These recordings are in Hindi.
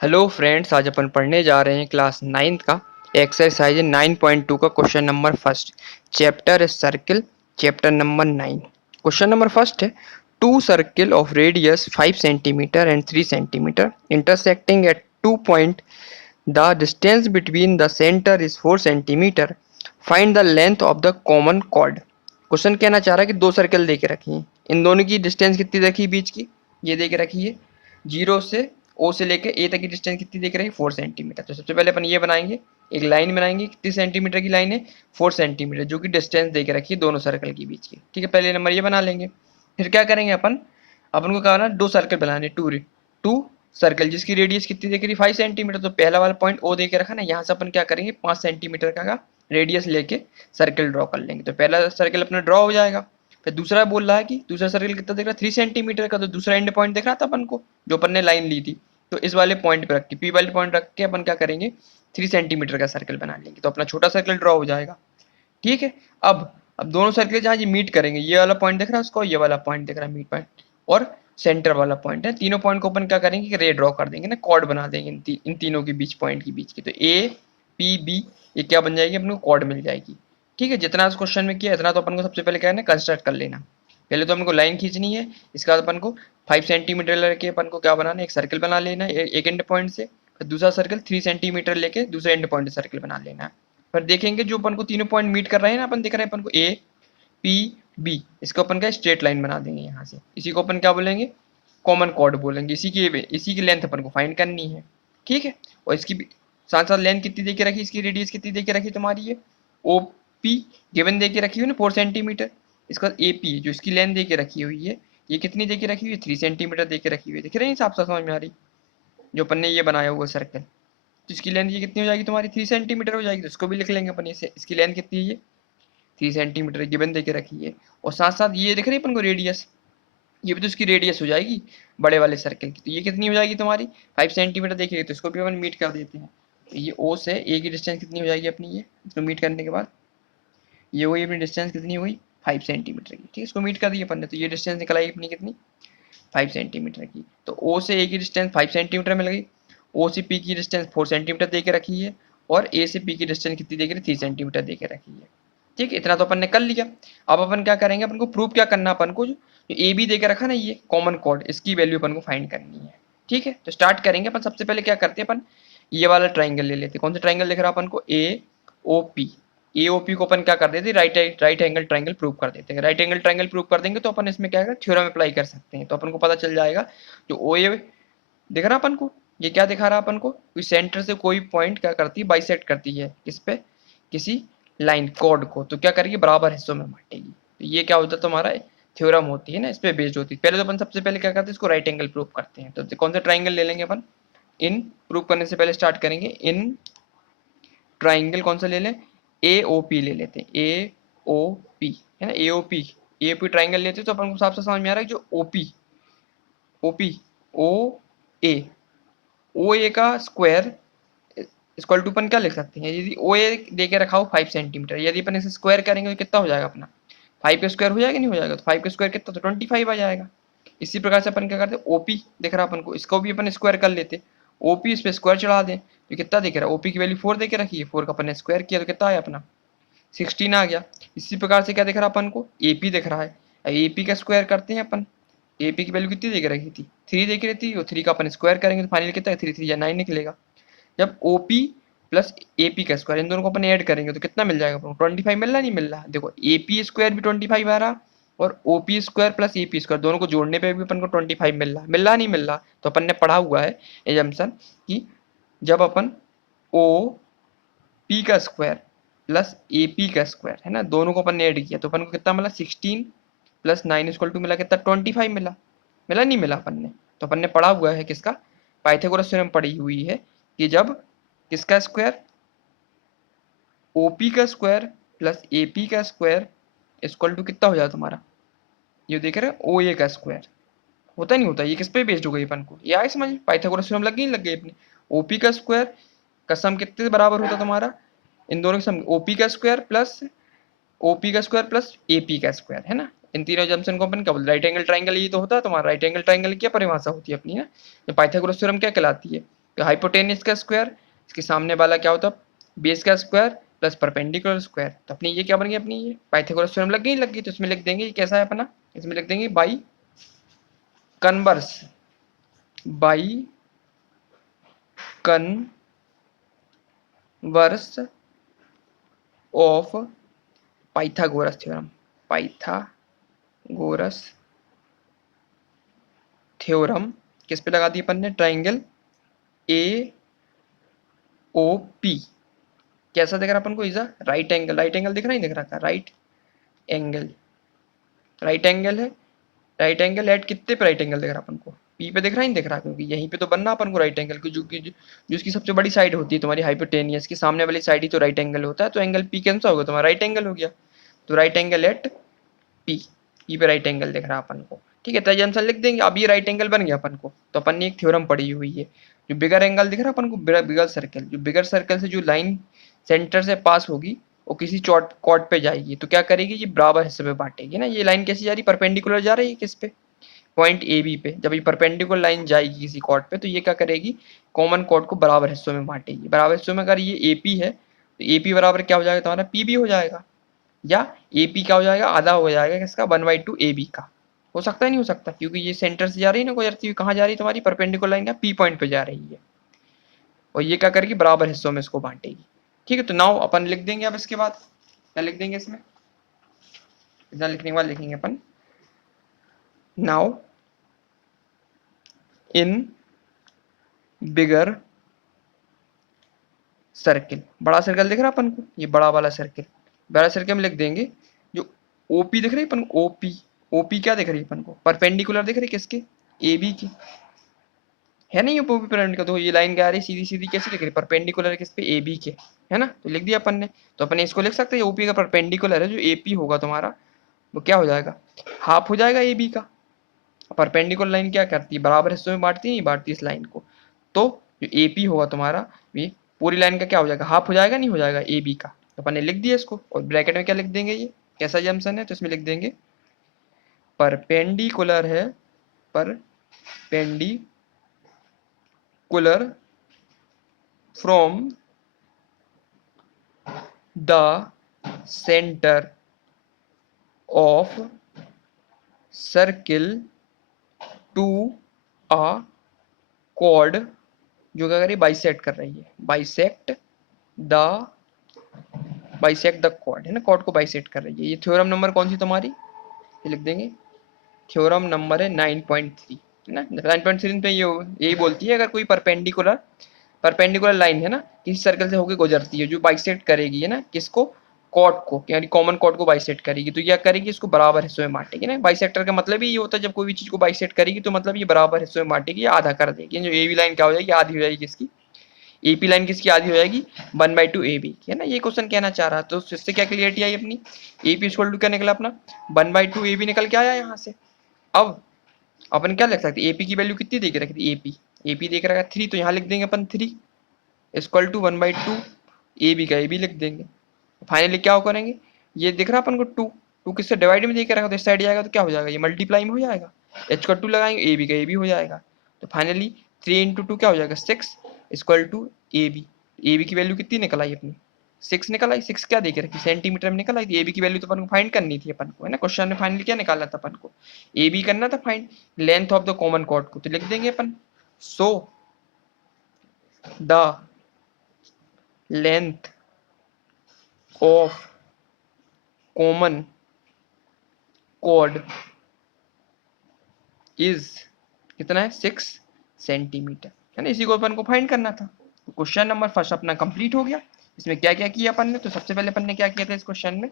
हेलो फ्रेंड्स, आज अपन पढ़ने जा रहे हैं क्लास 9th का एक्सरसाइज 9.2 का question number first. Chapter circle, chapter number 9। Question number first है, two circle of radius 5 centimetre and 3 centimetre intersecting at 2 point. The distance between the centre is 4 centimetre. Find the length of the common chord. Question कहना चाह रहा है कि दो सर्कल दे के रखी है, इन दोनों की डिस्टेंस कितनी रखी बीच की, ये दे के रखी है। जीरो से ओ से लेके ए तक की डिस्टेंस कितनी दिख रही है, 4 सेंटीमीटर। तो सबसे पहले अपन ये बनाएंगे, एक लाइन बनाएंगे। कितनी सेंटीमीटर की लाइन है, 4 सेंटीमीटर, जो कि डिस्टेंस दे के रखी है दोनों सर्कल के बीच की। ठीक है, पहले नंबर ये बना लेंगे। फिर क्या करेंगे अपन अपन को क्या करना, दो सर्कल बनाने, टू सर्कल जिसकी रेडियस कितनी दिख रही है, 5 सेंटीमीटर। तो पहला वाला पॉइंट ओ दे के रखा ना, यहाँ से अपन क्या करेंगे, 5 सेंटीमीटर का रेडियस लेके सर्कल ड्रॉ कर लेंगे। तो पहला सर्कल अपना ड्रॉ हो जाएगा। फिर दूसरा बोल रहा है कि दूसरा सर्कल कितना दिख रहा है, 3 सेंटीमीटर का। तो दूसरा एंड पॉइंट दिख रहा था अपन को, जो अपन ने लाइन ली थी। तो इस वाले पॉइंट पे रख के, पी वाले पॉइंट रख के अपन क्या करेंगे, 3 सेंटीमीटर का सर्कल बना लेंगे। तो अपना छोटा सर्कल ड्रॉ हो जाएगा। ठीक है। अब दोनों सर्कल जहाँ ये मीट करेंगे, ये वाला पॉइंट दिख रहा है उसको, ये वाला पॉइंट दिख रहा है मीट पॉइंट, और सेंटर वाला पॉइंट है। तीनों पॉइंट को अपन क्या करेंगे कि रे ड्रॉ कर देंगे ना, कॉर्ड बना देंगे इन तीनों के बीच, पॉइंट के बीच की। तो ए पी बी, ये क्या बन जाएगी, अपने को कॉर्ड मिल जाएगी। ठीक है, जितना इस क्वेश्चन में किया इतना तो अपन को सबसे पहले क्या है ना, कंस्ट्रक्ट कर लेना। पहले तो हमको लाइन खींचनी है, इसके बाद अपन को 5 सेंटीमीटर लेके अपन को क्या बनाना है, एक सर्कल बना लेना है एक एंड पॉइंट से। फिर दूसरा सर्कल 3 सेंटीमीटर लेके दूसरे एंड पॉइंट से सर्कल बना लेना है। फिर देखेंगे जो अपन को तीनों पॉइंट मीट कर रहे हैं ना, अपन देख रहे हैं अपन को ए पी बी, इसको अपन का स्ट्रेट लाइन बना देंगे यहाँ से। इसी को अपन क्या बोलेंगे, कॉमन कॉर्ड बोलेंगे। इसी की लेंथ अपन को फाइंड करनी है। ठीक है, और इसकी साथ साथ लेंथ कितनी दे के रखी, इसकी रेडियस कितनी दे के रखी तुम्हारी, ये ओ पी गिवन दे के रखी हुई ना, 4 सेंटीमीटर। इसका ए पी जो इसकी लेंथ दे के रखी हुई है, ये कितनी दे के रखी हुई है, 3 सेंटीमीटर दे के रखी हुई है। दिख रही है हिसाब से, समझ में आ रही, जो अपन ने ये बनाया हुआ सर्कल। तो इसकी लेंथ ये कितनी हो जाएगी तुम्हारी, 3 सेंटीमीटर हो जाएगी। तो इसको भी लिख लेंगे अपन, इसे इसकी लेंथ कितनी है, ये 3 सेंटीमीटर गिवन दे के रखी है। और साथ साथ ये दिख रही है अपन को रेडियस, ये भी तो इसकी रेडियस हो जाएगी बड़े वाले सर्कल की। तो ये कितनी हो जाएगी तुम्हारी, 5 सेंटीमीटर देखिए। तो इसको भी अपन मीट कर देते हैं। तो ये ओ से ए की डिस्टेंस कितनी हो जाएगी अपनी, ये इसको मीट करने के बाद ये हुई अपनी डिस्टेंस कितनी हुई, 5 सेंटीमीटर की। ठीक है, इसको मीट कर दिया अपन ने। तो ये डिस्टेंस निकल आई अपनी कितनी, 5 सेंटीमीटर की। तो ओ से ए की डिस्टेंस 5 सेंटीमीटर मिल गई। ओ से पी की डिस्टेंस 4 सेंटीमीटर दे के रखी है, और ए से पी की डिस्टेंस कितनी दे के, 3 सेंटीमीटर दे के रखी है। ठीक है, इतना तो अपन ने कर लिया। अब अपन क्या करेंगे, अपन को प्रूव क्या करना, अपन को जो ए बी दे के रखा ना, ये कॉमन कॉर्ड, इसकी वैल्यू अपन को फाइंड करनी है। ठीक है, तो स्टार्ट करेंगे अपन। सबसे पहले क्या करते हैं अपन, ये वाला ट्राइंगल ले लेते हैं। कौन सा ट्राइंगल दिख रहा है अपन को, ए ओ पी। ए ओ पी को अपन क्या कर देते हैं, राइट एंगल ट्राइंगल प्रूव कर देते हैं। राइट एंगल ट्राइंगल प्रूव कर देंगे तो अपन इसमें क्या है, थ्योरम अप्लाई कर सकते हैं। तो अपन को पता चल जाएगा, जो ओ ए दिख रहा अपन को, ये क्या दिखा रहा है अपन को, सेंटर से कोई पॉइंट क्या करती है, बाइसेक्ट करती है किस पे, किसी लाइन कॉर्ड को। तो क्या करेगी, बराबर हिस्सों में बांटेगी। तो ये क्या होता है तुम्हारा, थ्योरम होती है ना, इस पे बेस्ड होती है। पहले तो अपन सबसे पहले क्या करते हैं, इसको राइट एंगल प्रूव करते हैं। तो कौन सा ट्राइंगल ले लेंगे अपन, इन प्रूव करने से पहले स्टार्ट करेंगे, इन ट्राइंगल कौन सा ले लें, ए ओ पी ले लेते हैं। ए ओ पी है ना, A O P, A P triangle लेते हैं। तो अपन को साफ साफ समझ में आ रहा है, जो O P O P O A, O A का स्क्वायर इक्वल टू अपन क्या लिख सकते हैं, यदि ओ ए दे के रखा हो 5 सेंटीमीटर, यदि अपन इसे स्क्वायर करेंगे तो कितना हो जाएगा अपना, 5 का स्क्वायर हो जाएगा, नहीं हो जाएगा। तो 5 का स्क्वायर कितना, तो 25 आ जाएगा। इसी प्रकार से अपन क्या करते हैं, ओपी दिख रहा अपन को, इसको भी अपन स्क्वायर कर लेते, ओपी इस पे स्क्वायर चढ़ा दें। तो कितना दिख रहा है, ओपी की वैल्यू 4 दे के रखी है, 4 का अपन ने स्क्वायर किया तो कितना आया अपना, 16 आ गया। इसी प्रकार से क्या दिख रहा है अपन को, एपी दिख रहा है। एपी का स्क्वायर करते हैं अपन, एपी की वैल्यू कितनी दे के रखी थी, 3 दे के रखी थी, और 3 का अपन स्क्वायर करेंगे तो फाइनल कितना है, 3 3 या 9 निकलेगा। जब ओपी प्लस एपी का स्क्वायर, इन दोनों को अपन ऐड करेंगे तो कितना मिल जाएगा, 25 मिल रहा, नहीं मिल रहा, देखो एपी स्क्वायर भी 25 आ रहा, और OP square plus AP square दोनों को जोड़ने पे भी अपन को 25 मिल रहा, नहीं मिल रहा। तो अपन ने पढ़ा हुआ है एजम्पशन कि जब अपन ओ पी का स्क्वायर प्लस ए पी का स्क्वायर है ना, दोनों को अपन ने ऐड किया तो अपन को कितना मिला, 16 प्लस 9 इक्वल टू मिला कितना, 25 मिला, मिला नहीं मिला अपन ने। तो अपन ने पढ़ा हुआ है किसका, पाइथागोरस थ्योरम पढ़ी हुई है कि जब किसका स्क्वायर, ओपी का स्क्वायर प्लस एपी का स्क्वायर इक्वल टू कितना हो जाए तुम्हारा, ये देख रहे हो ओ ए का स्क्वायर, होता नहीं होता, ये किस पे बेस्ड हो गई अपन को, ये आए समझ, पाइथागोरस थ्योरम लग गई अपने। ओपी का स्क्वायर का सम कितने बराबर होता तुम्हारा, इन दोनों का सम ओपी का स्क्वायर प्लस ओपी का स्क्वायर प्लस एपी का स्क्वायर है ना। इन तीनों जंक्शन को अपन क्या बोलते, राइट एंगल ट्राइंगल, ये तो होता है तुम्हारा राइट एंगल ट्राइंगल की क्या परिभाषा होती है अपनी ना, पाइथागोरस थ्योरम क्या कहलाती है, तो हाइपोटेनियस का स्क्वायर, इसके सामने वाला क्या होता है, बेस का स्क्वायर प्लस परपेंडिकुलर स्क्वायर। तो अपनी ये क्या बन गई, अपनी ये पाइथागोरस थ्योरम लग गई। तो इसमें लिख देंगे ये कैसा है अपना, इसमें लिख देंगे by converse, by converse of Pythagoras theorem, Pythagoras theorem किस पे लगा दी अपन ने, ट्राइंगल ए ओ पी। कैसा दिख रहा अपन को, is a right angle, right angle दिख रहा है, दिख रहा था, राइट एंगल, राइट एंगल है, राइट एंगल एट कितने पे राइट एंगल दिख रहा अपन को, पी पे दिख रहा है, नहीं दिख रहा, क्योंकि यहीं पे तो बनना अपन को राइट एंगल की, जो उसकी सबसे बड़ी साइड होती है तुम्हारी हाइपोटेनियस की, सामने वाली साइड ही तो राइट एंगल होता है। तो एंगल पी कैंसिल होगा, तुम्हारा राइट एंगल हो गया। तो right angle at P, P पे राइट एंगल दिख रहा है अपन को, ठीक है। तो जंक्शन लिख देंगे। अब ये राइट एंगल बन गया अपन को, तो अपन ने एक थ्योरम पढ़ी हुई है, जो बिगर एंगल दिख रहा है अपन को, बिगर सर्कल, जो बिगर सर्कल से जो लाइन सेंटर से पास होगी वो किसी चौट कॉर्ड पे जाएगी, तो क्या करेगी, ये बराबर हिस्से में बांटेगी ना। ये लाइन कैसी जा रही है, परपेंडिकुलर जा रही है किस पे, पॉइंट ए बी पे। जब ये परपेंडिकुलर लाइन जाएगी किसी कॉर्ड पे, तो ये क्या करेगी, कॉमन कॉर्ड को बराबर हिस्सों में बांटेगी। बराबर हिस्सों में अगर ये ए पी है, तो ए पी बराबर क्या हो जाएगा तुम्हारा, पी बी हो जाएगा, या ए पी क्या हो जाएगा, आधा हो जाएगा किसका, 1/2 ए बी का। हो सकता है, नहीं हो सकता, क्योंकि ये सेंटर से जा रही है ना गुजरती हुई, कहाँ जा रही है तुम्हारी, परपेंडिकुलर लाइन का पी पॉइंट पे जा रही है, और ये क्या करेगी, बराबर हिस्सों में इसको बांटेगी, ठीक है। तो नाउ अपन लिख देंगे, अब इसके बाद क्या लिख देंगे इसमें, इतना लिखने के बाद लिखेंगे अपन, नाउ इन बिगर सर्किल, बड़ा सर्कल दिख रहा है अपन को, ये बड़ा वाला सर्किल, बड़ा सर्किल में लिख देंगे, जो ओपी दिख रही है अपन को, ओपी, ओपी क्या दिख रही है अपन को, परपेंडिकुलर दिख रही है किसके, ए बी की, है नहीं ओपी परपेंडिकुलर, तो ये लाइन क्या आ रही है सीधी सीधी, कैसे दिख रही है, परपेंडिकुलर किस पे, ए बी के, है ना। तो लिख दिया अपन ने। तो अपन इसको लिख सकते हैं, ओपी का परपेंडिकुलर है जो ए पी होगा तुम्हारा, वो क्या हो जाएगा, हाफ हो जाएगा ए बी का। परपेंडिकुलर लाइन क्या करती है, बराबर हिस्सों में बांटती है, नहीं बांटती इस लाइन को। तो जो ए पी होगा तुम्हारा, ये पूरी लाइन का क्या हो जाएगा, हाफ हो जाएगा, नहीं हो जाएगा ए बी का। तो अपन ने लिख दिया इसको, और ब्रैकेट में क्या लिख देंगे, ये कैसा जम्सन है, तो इसमें लिख देंगे परपेंडिकुलर है, perpendicular from the centre of circle to a chord, जो क्या कर रही है, बाइसेक्ट कर रही है, द बाइसेक्ट द कॉर्ड, है ना, कॉर्ड को बाइसेक्ट कर रही है। ये थ्योरम नंबर कौन सी तुम्हारी, ये लिख देंगे, थ्योरम नंबर है 9.3, है ना। 9.3 पे ये यही बोलती है, अगर कोई परपेंडिकुलर परपेंडिकुलर लाइन है ना, किसी सर्कल से होकर गुजरती है, जो बाइसेक्ट करेगी, है ना, किसको, कॉर्ड को, यानी कॉमन कॉर्ड को बाइसेक्ट करेगी, तो क्या करेगी, इसको बराबर हिस्सों में बांटेगी ना। बाइसेक्टर का मतलब ही ये होता है, जब कोई भी चीज को बाइसेक्ट करेगी, तो मतलब ये बराबर हिस्सों में बांटेगी, या आधा कर देगी। जो ए बी लाइन क्या हो जाएगी, आधी हो जाएगी किसकी, एपी लाइन किसकी आधी हो जाएगी, 1/2 ए बी, है ना। ये क्वेश्चन कहना चाह रहा है, तो इससे क्या क्लियरिटी आई अपनी, एपी इक्वल टू क्या निकला अपना, 1/2 ए बी निकल के आया यहाँ से। अब अपन क्या लिख सकते हैं, एपी की वैल्यू कितनी देके रखी थी, एपी एपी देख रखा है 3, तो यहाँ लिख देंगे अपन 3 इक्वल टू 1/2 ए बी का ए बी लिख देंगे। फाइनली क्या करेंगे, ये दिख रहा है अपन को 2, 2 किससे डिवाइड में देके रखा, तो इस साइड जाएगा तो क्या हो जाएगा, ये मल्टीप्लाई में हो जाएगा, एच का 2 लगाएंगे, ए बी का ए बी हो जाएगा। तो फाइनली 3 इंटू 2 क्या हो जाएगा, 6 equal to A B. A B की वैल्यू कितनी निकल आई अपनी, 6 निकल आई। 6 क्या देके रखी, सेंटीमीटर में निकल आई थी। ए बी की वैल्यू तो अपन को फाइंड करनी थी अपन को, है ना। क्वेश्चन में फाइनली क्या निकालना था अपन को, ए बी करना था find, length of the common chord को, तो लिख देंगे अपन, so the length of common chord is कितना है, 6 सेंटीमीटर, है ना। इसी को अपन को फाइंड करना था। तो क्वेश्चन नंबर फर्स्ट अपना कंप्लीट हो गया। इसमें क्या क्या किया अपन ने, तो सबसे पहले अपन ने क्या किया था इस क्वेश्चन में,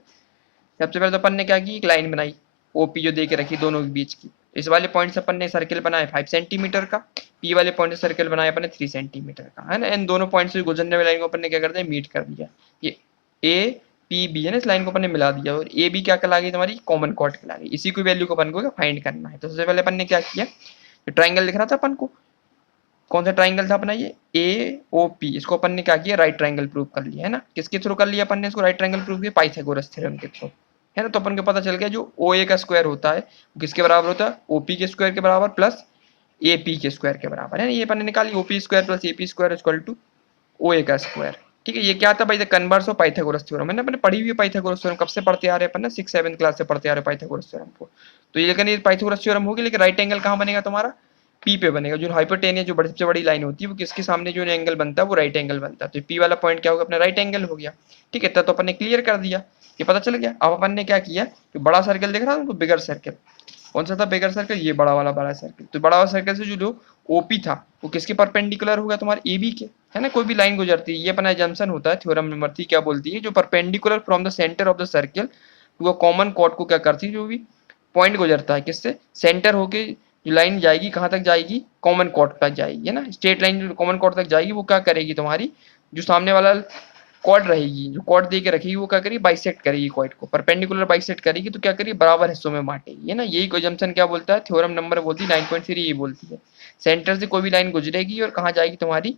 सबसे पहले तो अपन ने क्या की, एक लाइन बनाई ओपी जो दे के रखी दोनों के बीच की। इस वाले पॉइंट से अपन ने सर्किल बनाया 5 सेंटीमीटर का, पी वाले पॉइंट से सर्किल बनाया अपन ने 3 सेंटीमीटर का, है ना। इन दोनों पॉइंट से गुजरने वाली लाइन को अपन ने क्या कर दिया, मीट कर दिया। ये ए पी बी है ना, इस लाइन को अपन ने मिला दिया, और ए बी क्या कहला गई तुम्हारी, कॉमन कॉर्ड कहला गई। इसी की वैल्यू को अपन को फाइंड करना है। तो सबसे पहले अपन ने क्या किया, ट्राइंगल दिख रहा था अपन को, कौन सा ट्राइंगल था अपना, ये ए ओ पी, इसको अपन ने क्या किया, राइट ट्राइंगल प्रूव कर लिया, है ना। किसके थ्रू कर लिया अपन ने इसको, राइट ट्राइंगल प्रूव किया, पाइथागोरस थ्योरम के थ्रू, है ना। तो अपन को पता चल गया जो ओ ए का स्क्वायर होता है वो किसके बराबर होता है, ओपी के स्क्वायर के बराबर, प्लस ए पी के स्क्वायर के बराबर है ना, ये अपन ने निकाली OP square plus A P square equal to O A का स्क्वायर। ठीक है, ये क्या था भाई, the converse of Pythagoras theorem है ना, अपने पढ़ी हुई है पाइथागोरस थ्योरम, कब से पढ़ते आ रहे हैं अपन ना, 6-7 क्लास से पढ़ते आ रहे हैं पाइथागोरस थ्योरम को। तो ये लेकिन ये पाइथागोरस थ्योरम होगी, लेकिन राइट एंगल कहाँ बनेगा तुम्हारा, पी पे बनेगा। जो हाइपोटेनियस जो सबसे बड़ी लाइन होती है वो किसके सामने जो एंगल बनता है वो राइट एंगल बनता है, तो पी वाला पॉइंट क्या होगा अपना राइट एंगल हो गया। ठीक है, इतना तो अपन ने क्लियर कर दिया, ये पता चल गया। अब अपन ने क्या किया, तो बड़ा सर्कल दिख रहा है उनको, बिगर सर्कल, कौन सा था बिगर सर्कल, ये बड़ा वाला बड़ा सर्कल। तो बड़ा वाला सर्कल से जो ओपी था वो किसके परपेंडिकुलर होगा तुम्हारे ए बी के, है ना, कोई भी लाइन गुजरती है, ये अपना एजम्पशन होता है। थ्योरम नंबर 3 क्या बोलती है, जो perpendicular from the centre of the circle to a common chord को क्या करती है, जो भी पॉइंट गुजरता है किससे, सेंटर होके जो लाइन जाएगी कहाँ तक जाएगी, कॉमन कॉर्ड तक जाएगी, है ना, स्ट्रेट लाइन जो कॉमन कॉर्ड तक जाएगी वो क्या करेगी तुम्हारी, जो सामने वाला कॉर्ड रहेगी, जो कॉर्ड दे के रखेगी वो क्या करेगी, बाइसेक्ट करेगी कॉर्ड को, परपेंडिकुलर बाइसेक्ट करेगी, तो क्या करेगी, बराबर हिस्सों में बांटेगी, है ना। यही कंजम्पशन क्या बोलता है, थ्योरम नंबर बोलती है 9.3 ये बोलती है। सेंटर से कोई भी लाइन गुजरेगी और कहाँ जाएगी तुम्हारी,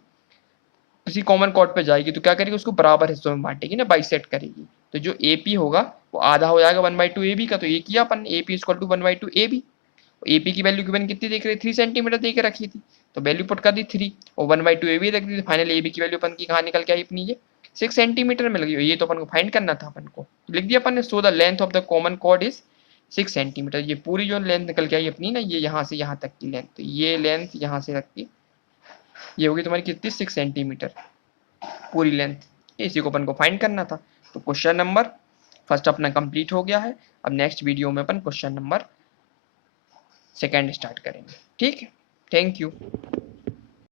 किसी कॉमन कॉर्ड पे जाएगी, तो क्या करेगी, उसको बराबर हिस्सों में बांटेगी ना, बाइसेक्ट करेगी। तो जो ए पी होगा वो आधा हो जाएगा 1/2 ए बी का, तो ये किया अपन, A P equal to 1/2 A B. A P की वैल्यू गिवन कितनी देख रहे, 3 सेंटीमीटर दे के रखी थी, तो वैल्यू पुट कर दी 3 और 1/2 ए बी रख दी, फाइनल ए बी की वैल्यू अपन की कहाँ निकल के आई अपनी, ये 6 सेंटीमीटर में लगी। ये तो अपन को फाइंड करना था, अपन को लिख दिया अपन ने, सो the length of the common chord is 6 centimetre. ये पूरी जो लेंथ निकल के आई अपनी ना, ये यहाँ से यहाँ तक की लेंथ, तो ये लेंथ यहाँ से तक की ये होगी तुम्हारी कितनी, 6 सेंटीमीटर पूरी लेंथ। इसी को अपन को फाइंड करना था। तो क्वेश्चन नंबर फर्स्ट अपना कंप्लीट हो गया है। अब नेक्स्ट वीडियो में अपन क्वेश्चन नंबर सेकेंड स्टार्ट करेंगे। ठीक है, थैंक यू।